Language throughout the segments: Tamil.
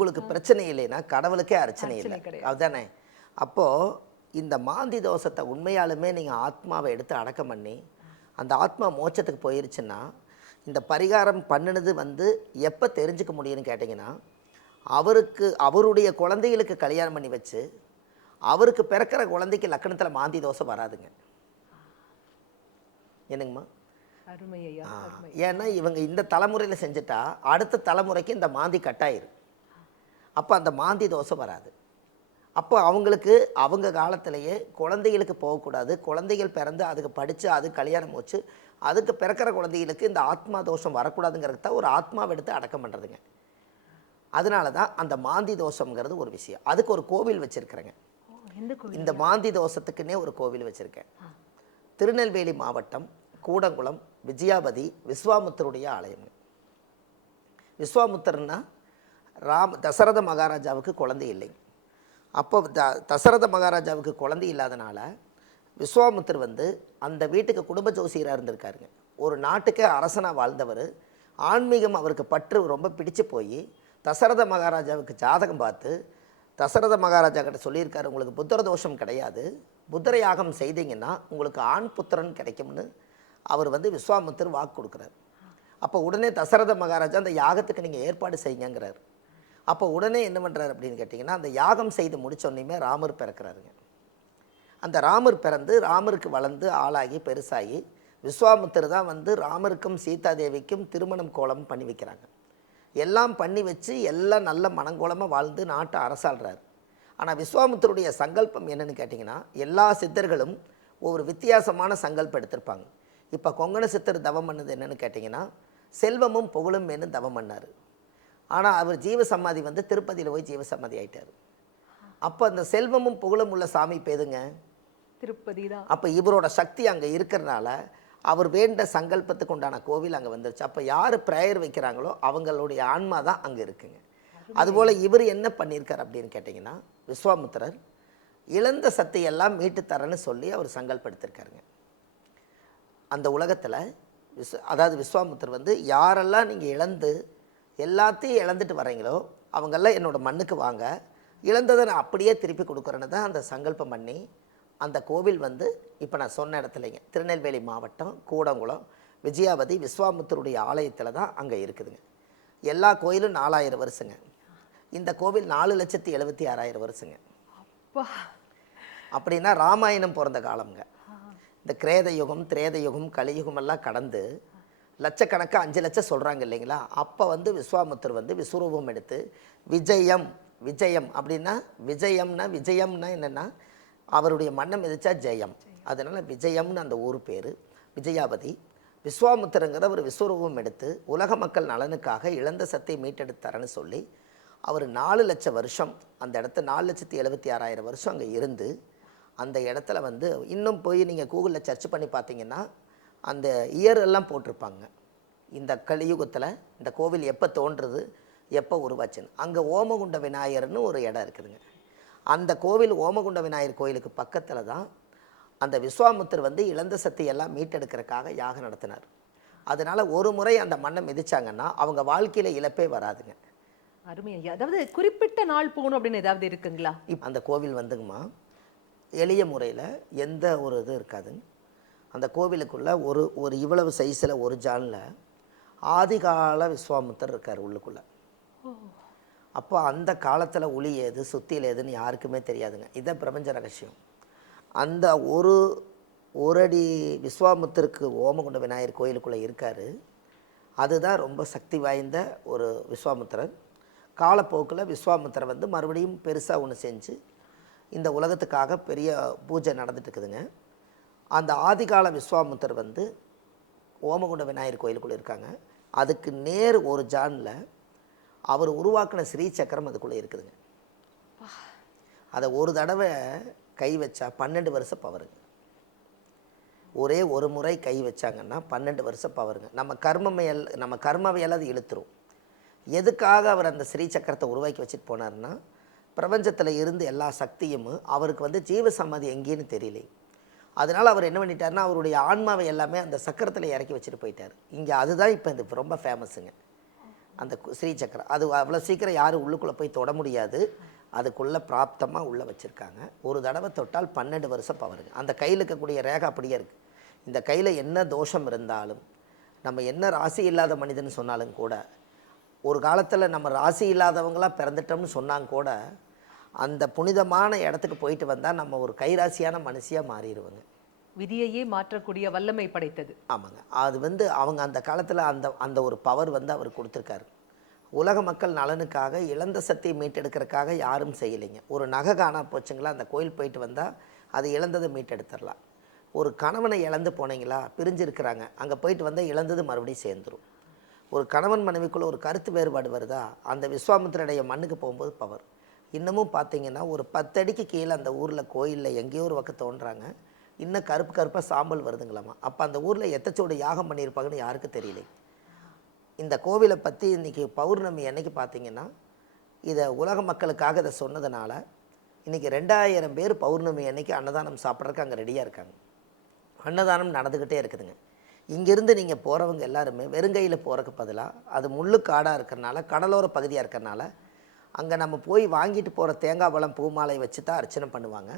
உங்களுக்கு பிரச்சனை இல்லைன்னா கடவுளுக்கே அர்ச்சனை இல்லை, கிடையாது. அதுதானே? அப்போது இந்த மாந்தி தோஷத்தை உண்மையாலுமே நீங்கள் ஆத்மாவை எடுத்து அடக்கம் பண்ணி அந்த ஆத்மா மோட்சத்துக்கு போயிருச்சுன்னா, இந்த பரிகாரம் பண்ணினது வந்து எப்போ தெரிஞ்சுக்க முடியும்னு கேட்டிங்கன்னா, அவருடைய குழந்தைகளுக்கு கல்யாணம் பண்ணி வச்சு அவருக்கு பிறக்கிற குழந்தைக்கு லக்கணத்தில் மாந்தி தோஷம் வராதுங்க. என்னங்கம்மா? அருமை ஐயா, அருமை. ஏன்னா இவங்க இந்த தலைமுறையில் செஞ்சுட்டா அடுத்த தலைமுறைக்கு இந்த மாந்தி கட்டாயிரும். அப்போ அந்த மாந்தி தோஷம் வராது. அப்போ அவங்களுக்கு அவங்க காலத்திலேயே குழந்தைகளுக்கு போகக்கூடாது, குழந்தைகள் பிறந்து அதுக்கு படித்து அது கல்யாணம் வச்சு அதுக்கு பிறக்கிற குழந்தைகளுக்கு இந்த ஆத்மா தோஷம் வரக்கூடாதுங்கிறது தான் ஒரு ஆத்மாவை எடுத்து அடக்கம் பண்ணுறதுங்க. அதனால தான் அந்த மாந்தி தோஷங்கிறது ஒரு விஷயம். அதுக்கு ஒரு கோவில் வச்சுருக்கிறேங்க. இந்த மாந்தி தோஷத்துக்குன்னே ஒரு கோவில் வச்சுருக்கேன். திருநெல்வேலி மாவட்டம் கூடங்குளம் விஜயாபதி விஸ்வாமுத்தருடைய ஆலயம். விஸ்வாமுத்தர்னா தசரத மகாராஜாவுக்கு குழந்தை இல்லைங்க. அப்போ தசரத மகாராஜாவுக்கு குழந்தை இல்லாதனால விஸ்வாமுத்தர் வந்து அந்த வீட்டுக்கு குடும்ப ஜோசியராக இருந்திருக்காருங்க. ஒரு நாட்டுக்கே அரசனாக வாழ்ந்தவர். ஆன்மீகம் அவருக்கு பற்று ரொம்ப பிடிச்சு போய் தசரத மகாராஜாவுக்கு ஜாதகம் பார்த்து தசரத மகாராஜா கிட்ட சொல்லியிருக்காரு, உங்களுக்கு புத்திர தோஷம் கிடையாது, புத்திர யாகம் செய்தீங்கன்னா உங்களுக்கு ஆண் புத்திரன் கிடைக்கும்னு அவர் வந்து விஸ்வாமுத்தர் வாக்கு கொடுக்குறாரு. அப்போ உடனே தசரத மகாராஜா அந்த யாகத்துக்கு நீங்கள் ஏற்பாடு செய்யுங்கிறார். அப்போ உடனே என்ன பண்ணுறாரு அப்படின்னு கேட்டிங்கன்னா, அந்த யாகம் செய்து முடித்தோடனே ராமர் பிறக்கிறாருங்க. அந்த ராமர் பிறந்து ராமருக்கு வளர்ந்து ஆளாகி பெருசாகி விஸ்வாமுத்தர் தான் வந்து ராமருக்கும் சீதாதேவிக்கும் திருமணம் கோலம் பண்ணி வைக்கிறாங்க. எல்லாம் பண்ணி வச்சு எல்லாம் நல்ல மனங்கோலமாக வாழ்ந்து நாட்டை அரசாள்றாரு. ஆனால் விஸ்வாமுத்தருடைய சங்கல்பம் என்னென்னு கேட்டிங்கன்னா, எல்லா சித்தர்களும் ஒவ்வொரு வித்தியாசமான சங்கல்பம் எடுத்திருப்பாங்க. இப்போ கொங்கண சித்தர் தவம் பண்ணது என்னென்னு கேட்டிங்கன்னா, செல்வமும் புகழும் என்று தவம் பண்ணார். ஆனால் அவர் ஜீவசமாதி வந்து திருப்பதியில் போய் ஜீவசமாதி ஆயிட்டார். அப்போ அந்த செல்வமும் புகழும் உள்ள சாமி பேதுங்க திருப்பதி தான். அப்போ இவரோட சக்தி அங்கே இருக்கிறனால அவர் வேண்ட சங்கல்பத்துக்கு உண்டான கோவில் அங்கே வந்துருச்சு. அப்போ யார் ப்ரேயர் வைக்கிறாங்களோ அவங்களுடைய ஆன்மா தான் அங்கே இருக்குங்க. அதுபோல் இவர் என்ன பண்ணியிருக்கார் அப்படின்னு கேட்டிங்கன்னா, விஸ்வாமுத்திரர் இழந்த சக்தியெல்லாம் மீட்டு தரேன்னு சொல்லி அவர் சங்கல்படுத்திருக்காருங்க. அந்த உலகத்தில் அதாவது விஸ்வாமுத்திரர் வந்து யாரெல்லாம் நீங்கள் இழந்து எல்லாத்தையும் இழந்துட்டு வரீங்களோ அவங்கெல்லாம் என்னோடய மண்ணுக்கு வாங்க, இழந்ததை நான் அப்படியே திருப்பி கொடுக்குறேன்னு தான் அந்த சங்கல்பம் பண்ணி அந்த கோவில் வந்து இப்போ நான் சொன்ன இடத்துலைங்க திருநெல்வேலி மாவட்டம் கூடங்குளம் விஜயாபதி விஸ்வாமுத்தருடைய ஆலயத்தில் தான் அங்கே இருக்குதுங்க. எல்லா கோயிலும் 4000 வருஷங்க. இந்த கோவில் 4,76,000 வருஷங்க. அப்படின்னா ராமாயணம் பிறந்த காலம்ங்க. இந்த கிரேத யுகம் திரேத யுகம் கலியுகம் எல்லாம் கடந்து லட்சக்கணக்கு 5 லட்சம் சொல்கிறாங்க இல்லைங்களா? அப்போ வந்து விஸ்வாமுத்தர் வந்து விஸ்வரூபம் எடுத்து விஜயம் அப்படின்னா விஜயம்னா என்னென்னா அவருடைய மன்னம் எதிர்த்தா ஜெயம், அதனால் விஜயம்னு அந்த ஊர் பேர் விஜயாபதி. விஸ்வாமுத்திரங்கிற ஒரு விஸ்வரூபம் எடுத்து உலக மக்கள் நலனுக்காக இழந்த சத்தை மீட்டெடுத்தாரன்னு சொல்லி அவர் 4 லட்சம் வருஷம் அந்த இடத்த 4,76,000 வருஷம் அங்கே இருந்து அந்த இடத்துல வந்து இன்னும் போய் நீங்கள் கூகுளில் சர்ச் பண்ணி பார்த்தீங்கன்னா அந்த இயர் எல்லாம் போட்டிருப்பாங்க. இந்த கலியுகத்தில் இந்த கோவில் எப்போ தோன்றுறது எப்போ உருவாச்சுன்னு. அங்கே ஓமகுண்ட விநாயகர்னு ஒரு இடம் இருக்குதுங்க. அந்த கோவில் ஓமகுண்ட விநாயகர் கோயிலுக்கு பக்கத்தில் தான் அந்த விஸ்வாமுத்தர் வந்து இழந்த சக்தியெல்லாம் மீட்டெடுக்கிறதுக்காக யாகம் நடத்தினார். அதனால் ஒரு முறை அந்த மண்ணை மிதிச்சாங்கன்னா அவங்க வாழ்க்கையில் இழப்பே வராதுங்க. அருமை ஐயா. அதாவது குறிப்பிட்ட நாள் போகணும் அப்படின்னு ஏதாவது இருக்குங்களா? அந்த கோவில் வந்துங்கம்மா எளிய முறையில் எந்த ஒரு இது இருக்காதுங்க. அந்த கோவிலுக்குள்ளே ஒரு இவ்வளவு சைஸில் ஒரு ஜானில் ஆதிகால விஸ்வாமுத்தர் இருக்கார் உள்ளுக்குள்ளே. அப்போ அந்த காலத்தில் ஒளி ஏது சுத்தியில் ஏதுன்னு யாருக்குமே தெரியாதுங்க. இதான் பிரபஞ்ச ரகசியம். அந்த ஒரு அடி விஸ்வாமுத்தருக்கு ஓமகுண்ட விநாயகர் கோயிலுக்குள்ளே இருக்கார். அதுதான் ரொம்ப சக்தி வாய்ந்த ஒரு விஸ்வாமுத்திரர். காலப்போக்கில் விஸ்வாமுத்திரர் வந்து மறுபடியும் பெருசாக ஒன்று செஞ்சு இந்த உலகத்துக்காக பெரிய பூஜை நடந்துட்டுருக்குதுங்க. அந்த ஆதிகால விஸ்வாமுத்தர் வந்து ஓமகுண்ட விநாயகர் கோயிலுக்குள்ளே இருக்காங்க. அதுக்கு நேர் ஒரு ஜானில் அவர் உருவாக்கின ஸ்ரீ சக்கரம் அதுக்குள்ளே இருக்குதுங்க. அதை ஒரு தடவை கை வச்சா 12 வருஷம் பவருங்க. ஒரே ஒரு முறை கை வச்சாங்கன்னா 12 வருஷம் பவருங்க. நம்ம கர்மவையெல்லாம் அது இழுத்துரும். எதுக்காக அவர் அந்த ஸ்ரீ சக்கரத்தை உருவாக்கி வச்சுட்டு போனார்னா, பிரபஞ்சத்தில் இருந்து எல்லா சக்தியும் அவருக்கு வந்து ஜீவசமாதி எங்கேன்னு தெரியல. அதனால் அவர் என்ன பண்ணிட்டார்னா அவருடைய ஆன்மாவை எல்லாமே அந்த சக்கரத்தில் இறக்கி வச்சுட்டு போயிட்டார். இங்கே அதுதான் இப்போ இது ரொம்ப ஃபேமஸுங்க. அந்த ஸ்ரீசக்கரம் அது அவ்வளோ சீக்கிரம் யாரும் உள்ளுக்குள்ளே போய் தொட முடியாது. அதுக்குள்ளே பிராப்தமாக உள்ளே வச்சுருக்காங்க. ஒரு தடவை தொட்டால் 12 வருஷம் பவருங்க. அந்த கையில் இருக்கக்கூடிய ரேகை அப்படியே இருக்குது. இந்த கையில் என்ன தோஷம் இருந்தாலும், நம்ம என்ன ராசி இல்லாத மனிதன் சொன்னாலும் கூட, ஒரு காலத்தில் நம்ம ராசி இல்லாதவங்களாக பிறந்துட்டோம்னு சொன்னாங்க கூட, அந்த புனிதமான இடத்துக்கு போயிட்டு வந்தால் நம்ம ஒரு கைராசியான மனுஷியாக மாறிடுவோங்க. விதியையே மாற்றக்கூடிய வல்லமை படைத்தது. ஆமாங்க. அது வந்து அவங்க அந்த காலத்தில் அந்த அந்த ஒரு பவர் வந்து அவர் கொடுத்துருக்காரு. உலக மக்கள் நலனுக்காக இழந்த சக்தியை மீட்டெடுக்கிறதுக்காக யாரும் செய்யலைங்க. ஒரு நகை காணா போச்சுங்களா, அந்த கோயில் போயிட்டு வந்தால் அது இழந்ததை மீட்டெடுத்துடலாம். ஒரு கணவனை இழந்து போனீங்களா, பிரிஞ்சிருக்கிறாங்க, அங்கே போயிட்டு வந்தால் இழந்தது மறுபடியும் சேர்ந்துடும். ஒரு கணவன் மனைவிக்குள்ளே ஒரு கருத்து வேறுபாடு வருதா, அந்த விஸ்வாமித்திரடைய மண்ணுக்கு போகும்போது பவர். இன்னமும் பார்த்தீங்கன்னா ஒரு 10 அடிக்கு கீழே அந்த ஊரில் கோயிலில் எங்கேயோ ஒரு பக்கம் தோன்றாங்க, இன்னும் கருப்பு கருப்பாக சாம்பல் வருதுங்களாமா. அப்போ அந்த ஊரில் எத்தச்சோடு யாகம் பண்ணியிருப்பாங்கன்னு யாருக்கு தெரியல. இந்த கோவிலை பற்றி இன்றைக்கி பௌர்ணமி அன்னைக்கு பார்த்தீங்கன்னா, இதை உலக மக்களுக்காக இதை சொன்னதுனால இன்றைக்கி 2000 பேர் பௌர்ணமி அன்னைக்கு அன்னதானம் சாப்பிட்றதுக்கு அங்கே ரெடியாக இருக்காங்க. அன்னதானம் நடந்துக்கிட்டே இருக்குதுங்க. இங்கேருந்து நீங்கள் போகிறவங்க எல்லாருமே வெறுங்கையில் போகிறதுக்கு பதிலாக, அது முள்ளு காடாக இருக்கிறனால, கடலோர பகுதியாக இருக்கிறனால, அங்கே நம்ம போய் வாங்கிட்டு போகிற தேங்காய் பழம் பூ மாலை வச்சு தான் அர்ச்சனை பண்ணுவாங்க.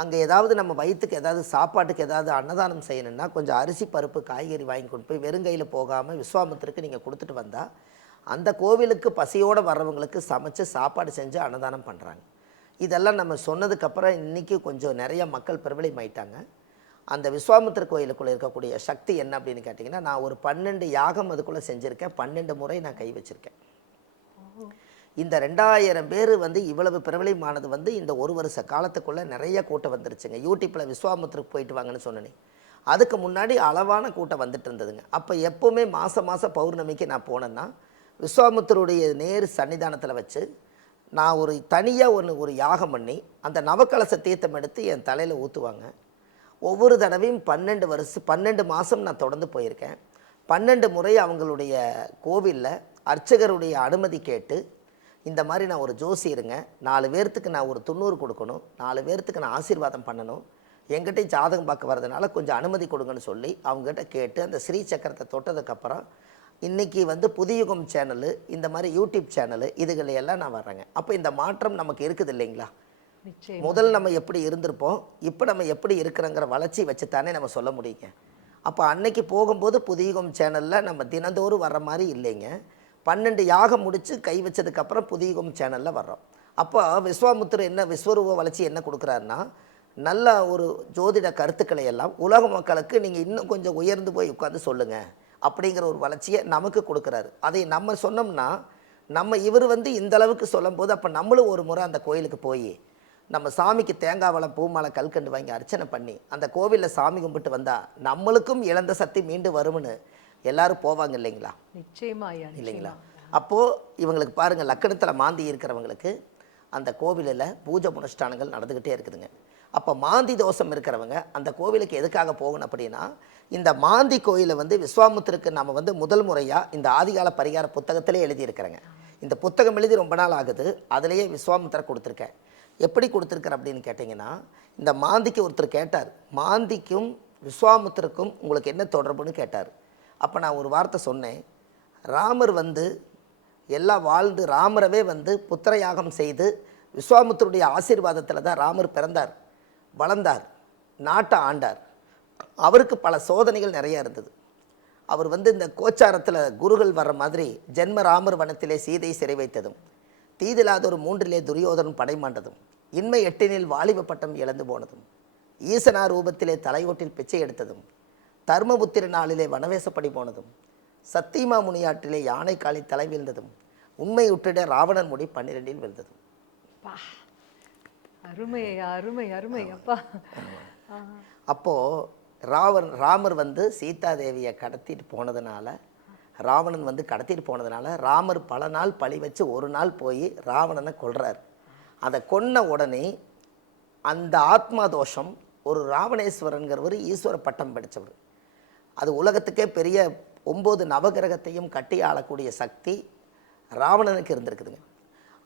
அங்கே ஏதாவது நம்ம வயிற்றுக்கு ஏதாவது சாப்பாட்டுக்கு ஏதாவது அன்னதானம் செய்யணுன்னா கொஞ்சம் அரிசி பருப்பு காய்கறி வாங்கி கொண்டு போய் வெறுங்கையில் போகாமல் விஸ்வாமித்திரருக்கு நீங்கள் கொடுத்துட்டு வந்தால், அந்த கோவிலுக்கு பசியோடு வர்றவங்களுக்கு சமைச்சு சாப்பாடு செஞ்சு அன்னதானம் பண்ணுறாங்க. இதெல்லாம் நம்ம சொன்னதுக்கப்புறம் இன்றைக்கி கொஞ்சம் நிறைய மக்கள் பிரபலமாயிட்டாங்க. அந்த விஸ்வாமித்திர கோயிலுக்குள்ளே இருக்கக்கூடிய சக்தி என்ன அப்படின்னு கேட்டிங்கன்னா, நான் ஒரு 12 யாகம் அதுக்குள்ளே செஞ்சுருக்கேன். 12 முறை நான் கை வச்சுருக்கேன். இந்த 2000 பேர் வந்து இவ்வளவு பிரபலமானது வந்து இந்த ஒரு வருஷ காலத்துக்குள்ளே நிறைய கூட்டம் வந்துருச்சுங்க. யூடியூப்பில் விஸ்வாமித்திரக்கு போயிட்டு வாங்கன்னு சொன்னேன். அதுக்கு முன்னாடி அளவான கூட்டம் வந்துட்டு இருந்ததுங்க. அப்போ எப்போவுமே மாதம் பௌர்ணமிக்கு நான் போனேன்னா, விஸ்வாமித்திரருடைய நேர் சன்னிதானத்தில் வச்சு நான் ஒரு தனியாக ஒரு யாகம் பண்ணி அந்த நவக்கலச தீர்த்தம் எடுத்து என் தலையில் ஊற்றுவாங்க. ஒவ்வொரு தடவையும் 12 மாதம் நான் தொடர்ந்து போயிருக்கேன். 12 முறை அவங்களுடைய கோவிலில் அர்ச்சகருடைய அனுமதி கேட்டு, இந்த மாதிரி நான் ஒரு ஜோசியருங்க, 4 பேர்த்துக்கு நான் ஒரு 90 கொடுக்கணும், 4 பேர்த்துக்கு நான் ஆசீர்வாதம் பண்ணணும், எங்கிட்ட ஜாதகம் பார்க்க வர்றதுனால கொஞ்சம் அனுமதி கொடுங்கன்னு சொல்லி அவங்ககிட்ட கேட்டு அந்த ஸ்ரீ சக்கரத்தை தொட்டதுக்கப்புறம் இன்றைக்கி வந்து புதியுகம் சேனலு, இந்த மாதிரி யூடியூப் சேனலு, இதுகளையெல்லாம் நான் வர்றேங்க. அப்போ இந்த மாற்றம் நமக்கு இருக்குது இல்லைங்களா? முதல் நம்ம எப்படி இருந்திருப்போம், இப்போ நம்ம எப்படி இருக்கிறோங்கிற வளர்ச்சி வச்சு தானே நம்ம சொல்ல முடியுங்க. அப்போ அன்னைக்கு போகும்போது புதியுகம் சேனலில் நம்ம தினந்தோறும் வர்ற மாதிரி இல்லைங்க. 12 யாகம் முடித்து கை வச்சதுக்கப்புறம் புதியுகம் சேனலில் வர்றோம். அப்போ விஸ்வாமித்திரர் என்ன விஸ்வரூப வளர்ச்சி என்ன கொடுக்குறாருன்னா, நல்ல ஒரு ஜோதிட கருத்துக்களை எல்லாம் உலக மக்களுக்கு நீங்கள் இன்னும் கொஞ்சம் உயர்ந்து போய் உட்காந்து சொல்லுங்கள் அப்படிங்கிற ஒரு வளர்ச்சியை நமக்கு கொடுக்குறாரு. அதை நம்ம சொன்னோம்னா, நம்ம இவர் வந்து இந்தளவுக்கு சொல்லும்போது அப்போ நம்மளும் ஒரு முறை அந்த கோயிலுக்கு போய் நம்ம சாமிக்கு தேங்காய் வளம் பூமாலை கல்கண்டு வாங்கி அர்ச்சனை பண்ணி அந்த கோவிலில் சாமி கும்பிட்டு வந்தால் நம்மளுக்கும் இழந்த சக்தி மீண்டும் வரும்னு எல்லாரும் போவாங்க இல்லைங்களா? நிச்சயமா இல்லைங்களா? அப்போது இவங்களுக்கு பாருங்கள், லக்கணத்தில் மாந்தி இருக்கிறவங்களுக்கு அந்த கோவிலில் பூஜை புனஸ்தானங்கள் நடந்துக்கிட்டே இருக்குதுங்க. அப்போ மாந்தி தோஷம் இருக்கிறவங்க அந்த கோவிலுக்கு எதுக்காக போகணும் அப்படின்னா, இந்த மாந்தி கோயிலை வந்து விஸ்வாமித்திரருக்கு நம்ம வந்து முதல் முறையாக இந்த ஆதிகால பரிகார புத்தகத்திலே எழுதியிருக்கிறேங்க. இந்த புத்தகம் எழுதி ரொம்ப நாள் ஆகுது. அதிலேயே விஸ்வாமித்திரர் கொடுத்துருக்கேன். எப்படி கொடுத்துருக்கார் அப்படின்னு கேட்டிங்கன்னா, இந்த மாந்திக்கு ஒருத்தர் கேட்டார், மாந்திக்கும் விஸ்வாமித்திரருக்கும் உங்களுக்கு என்ன தொடர்புன்னு கேட்டார். அப்போ நான் ஒரு வார்த்தை சொன்னேன், ராமர் வந்து எல்லாம் வாழ்ந்து ராமரவே வந்து புத்திரயாகம் செய்து விஸ்வாமித்திரருடைய ஆசீர்வாதத்தில் தான் ராமர் பிறந்தார், வளர்ந்தார், நாட்டை ஆண்டார். அவருக்கு பல சோதனைகள் நிறையா இருந்தது. அவர் வந்து இந்த கோச்சாரத்தில் குருகள் வர்ற மாதிரி ஜென்ம ராமர் வனத்திலே சீதை சிறை வைத்ததும், தீதிலாதொரு 3 துரியோதனன் படைமாண்டதும், இன்மை 8 வாலிப பட்டம் இழந்து போனதும், ஈசனா ரூபத்திலே தலையோட்டில் பிச்சை எடுத்ததும், தர்மபுத்திர நாளிலே வனவேசப்படி போனதும், சத்தியமா முனியாற்றிலே யானை காலி தலை வீழ்ந்ததும், உண்மை உற்றிட ராவணன் முடி 12 விழுந்ததும். அருமை அருமை அருமை அப்பா. அப்போது ராமர் வந்து சீதாதேவியை கடத்திட்டு போனதுனால, ராவணன் வந்து கடத்திட்டு போனதுனால ராமர் பல நாள் பழி வச்சு ஒரு நாள் போய் ராவணனை கொல்றார். அதை கொன்ன உடனே அந்த ஆத்மா தோஷம், ஒரு ராவணேஸ்வரன்கிறவர் ஈஸ்வர பட்டம் படித்தவர், அது உலகத்துக்கே பெரிய 9 நவகிரகத்தையும் கட்டி ஆளக்கூடிய சக்தி ராவணனுக்கு இருந்திருக்குதுங்க.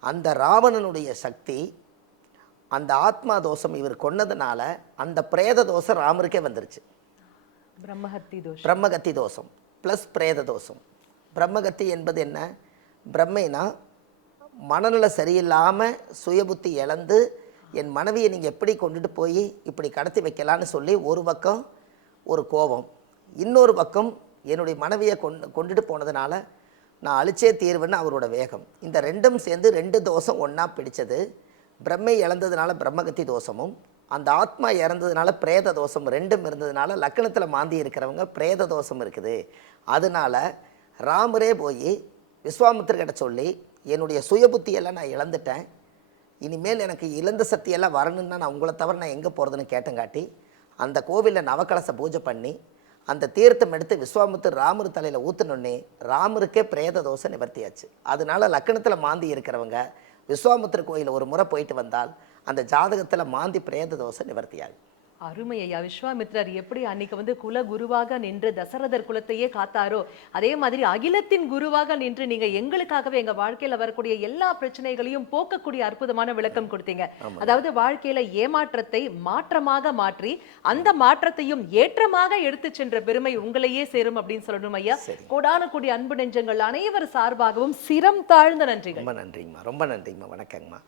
அந்த ராவணனுடைய சக்தி, அந்த ஆத்மா தோஷம் இவர் கொன்னதுனால அந்த பிரேத தோஷம் ராமருக்கே வந்துருச்சு. பிரம்மகத்தி தோஷம் ப்ளஸ் பிரேத தோஷம். பிரம்மகத்தி என்பது என்ன? பிரம்மைனா மனநிலை சரியில்லாமல் சுயபுத்தி இழந்து என் மனைவியை நீங்கள் எப்படி கொண்டுட்டு போய் இப்படி கடத்தி வைக்கலான்னு சொல்லி ஒரு பக்கம் ஒரு கோபம், இன்னொரு பக்கம் என்னுடைய மனைவியை கொண்டுட்டு போனதுனால நான் அழிச்சே தீர்வுன்னு அவரோட வேகம். இந்த ரெண்டும் சேர்ந்து 2 தோஷம் ஒன்றா பிடிச்சது. பிரம்மை இழந்ததுனால பிரம்மகத்தி தோஷமும், அந்த ஆத்மா இறந்ததுனால பிரேத தோஷம் ரெண்டும் இருந்ததுனால லக்னத்தில் மாந்தி இருக்கிறவங்க பிரேத தோஷம் இருக்குது. அதனால ராமரே போய் விஸ்வாமித்திரர்கிட்ட சொல்லி என்னுடைய சுயபுத்தியெல்லாம் நான் இழந்துட்டேன், இனிமேல் எனக்கு இழந்த சக்தியெல்லாம் வரணுன்னா நான் உங்களை தவிர நான் எங்கே போகிறதுன்னு கேட்டங்காட்டி அந்த கோவிலில் நவக்கலச பூஜை பண்ணி அந்த தீர்த்தம் எடுத்து விஸ்வாமித்திரர் ராமர் தலையில் ஊற்றினோன்னே ராமருக்கே பிரேத தோஷம் நிவர்த்தியாச்சு. அதனால லக்னத்தில் மாந்தி இருக்கிறவங்க விஸ்வாமித்திர கோயில் ஒரு முறை போயிட்டு வந்தால் அந்த ஜாதகத்தில் மாந்தி பிரேத தோஷம் நிவர்த்தியாகும். அருமை ஐயா. விஸ்வாமித்ரர் எப்படி அன்னைக்கு வந்து குல குருவாக நின்று தசரதர் குலத்தையே காத்தாரோ, அதே மாதிரி அகிலத்தின் குருவாக நின்று நீங்க எங்களுக்காகவே எங்க வாழ்க்கையில வரக்கூடிய எல்லா பிரச்சனைகளையும் போக்கக்கூடிய அற்புதமான விளக்கம் கொடுத்தீங்க. அதாவது வாழ்க்கையில ஏமாற்றத்தை மாற்றமாக மாற்றி அந்த மாற்றத்தையும் ஏற்றமாக எடுத்து சென்ற பெருமை உங்களையே சேரும் அப்படின்னு சொல்லணும் ஐயா. கோடான கூடிய அன்பு நெஞ்சங்கள் அனைவர் சார்பாகவும் சிரம் தாழ்ந்த நன்றிகள். ரொம்ப நன்றிங்கம்மா, ரொம்ப நன்றிங்கம்மா, வணக்கங்கம்மா.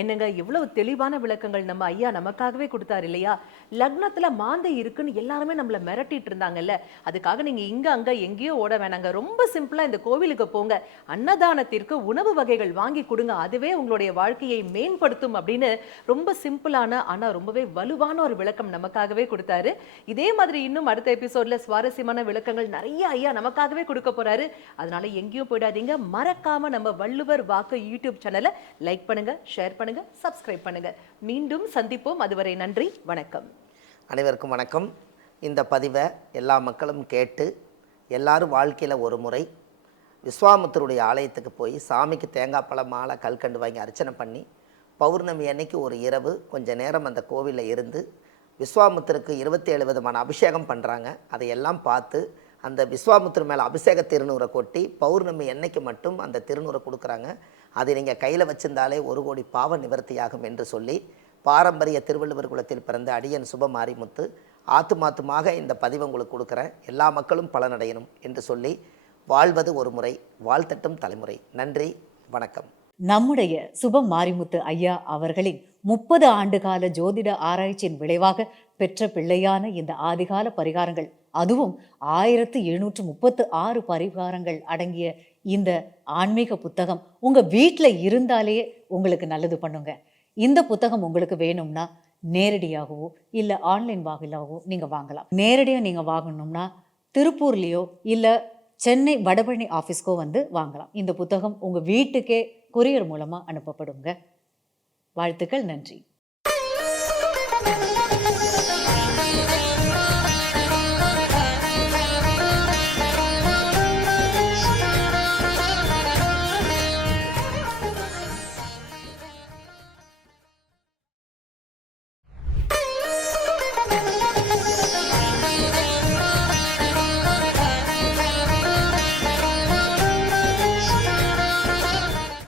என்னங்க இவ்வளவு தெளிவான விளக்கங்கள் நம்ம ஐயா நமக்காகவே கொடுத்தாரு இல்லையா? லக்னத்துல மாந்தை இருக்குன்னு எல்லாருமே நம்மள மிரட்டிட்டு இருந்தாங்கல்ல, அதுக்காக நீங்க இங்க அங்க எங்கேயோ ஓட வேணாங்க. ரொம்ப சிம்பிளா இந்த கோவிலுக்கு போங்க, அன்னதானத்திற்கு உணவு வகைகள் வாங்கி கொடுங்க, அதுவே உங்களுடைய வாழ்க்கையை மேம்படுத்தும் அப்படின்னு ரொம்ப சிம்பிளான ஆனா ரொம்பவே வலுவான ஒரு விளக்கம் நமக்காகவே கொடுத்தாரு. இதே மாதிரி இன்னும் அடுத்த எபிசோட்ல சுவாரஸ்யமான விளக்கங்கள் நிறைய ஐயா நமக்காகவே கொடுக்க போறாரு. அதனால எங்கேயும் போயிடாதீங்க. மறக்காம நம்ம வள்ளுவர் வாக்கு யூடியூப் சேனலை லைக் பண்ணுங்க, ஷேர் பண்ணுங்க, சப்ஸ்கிரைப் பண்ணுங்க. மீண்டும் சந்திப்போம். அதுவரை நன்றி, வணக்கம். அனைவருக்கும் வணக்கம். இந்த பதிவை எல்லா மக்களும் கேட்டு எல்லாரும் வாழ்க்கையில் ஒரு முறை விஸ்வாமித்தருடைய ஆலயத்துக்கு போய் சாமிக்கு தேங்காய் பழம் மாலை கல்கண்டு வாங்கி அர்ச்சனை பண்ணி பௌர்ணமி அன்னைக்கு ஒரு இரவு கொஞ்ச நேரம் அந்த கோவிலில் இருந்து விஸ்வாமித்தருக்கு 27 விதமான அபிஷேகம் பண்ணுறாங்க. அதையெல்லாம் பார்த்து அந்த விஸ்வாமித்திர மேலே அபிஷேக திருநூறை கொட்டி பௌர்ணமி எண்ணெய்க்கு மட்டும் அந்த திருநூறை கொடுக்குறாங்க. அதை நீங்கள் கையில் வச்சிருந்தாலே 1 கோடி பாவ நிவர்த்தியாகும் என்று சொல்லி பாரம்பரிய திருவள்ளுவர் குலத்தில் பிறந்த அடியன் சுபமாரிமுத்து ஆத்துமாத்துமாக இந்த பதிவை உங்களுக்கு கொடுக்குறேன். எல்லா மக்களும் பலனடையணும் என்று சொல்லி வாழ்வது ஒரு முறை, வாழ்த்தட்டும் தலைமுறை. நன்றி, வணக்கம். நம்முடைய சுப மாரிமுத்து ஐயா அவர்களின் 30 ஆண்டுகால ஜோதிட ஆராய்ச்சியின் விளைவாக பெற்ற பிள்ளையான இந்த ஆதிகால பரிகாரங்கள், அதுவும் 1736 பரிகாரங்கள் அடங்கிய இந்த ஆன்மீக புத்தகம் உங்க வீட்டில் இருந்தாலே உங்களுக்கு நல்லது பண்ணுங்க. இந்த புத்தகம் உங்களுக்கு வேணும்னா நேரடியாகவோ இல்லை ஆன்லைன் வாயிலாகவோ நீங்கள் வாங்கலாம். நேரடியாக நீங்கள் வாங்கணும்னா திருப்பூர்லேயோ இல்லை சென்னை வடபழனி ஆஃபீஸ்க்கோ வந்து வாங்கலாம். இந்த புத்தகம் உங்கள் வீட்டுக்கே கொரியர் மூலமாக அனுப்பப்படுங்க. வாழ்த்துக்கள், நன்றி.